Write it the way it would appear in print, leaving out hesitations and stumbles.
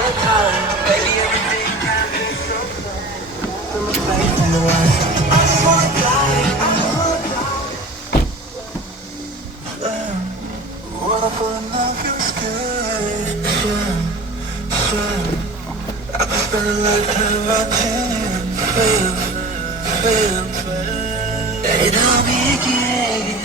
get tired. Baby, everything can be so fine. Feel the faith in the rise. I just wanna die. What I feel in love feels good. I've been spending like time I can't feel. They don't begin.